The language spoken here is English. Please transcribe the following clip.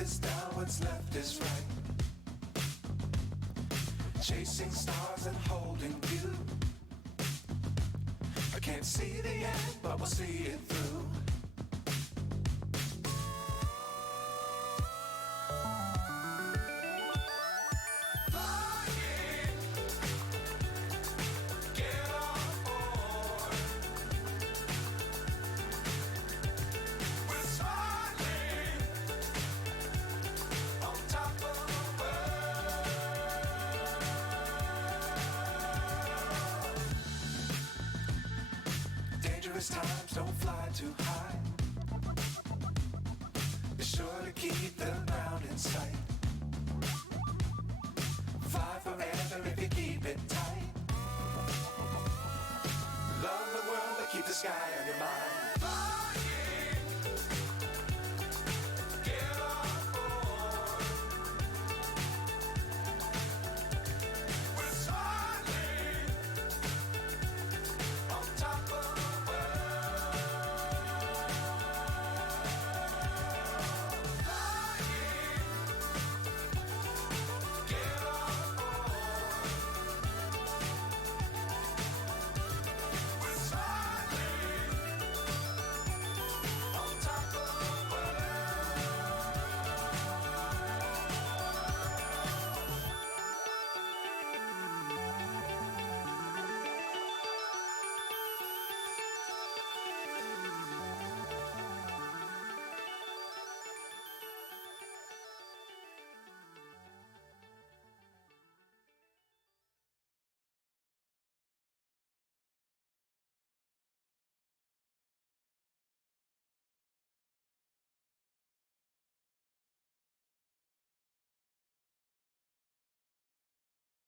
is down, what's left is right. Chasing stars and holding you. I can't see the end, but we'll see it through. Times don't fly too high. Be sure to keep the ground in sight. Fly forever if you keep it tight. Love the world, but keep the sky on your mind.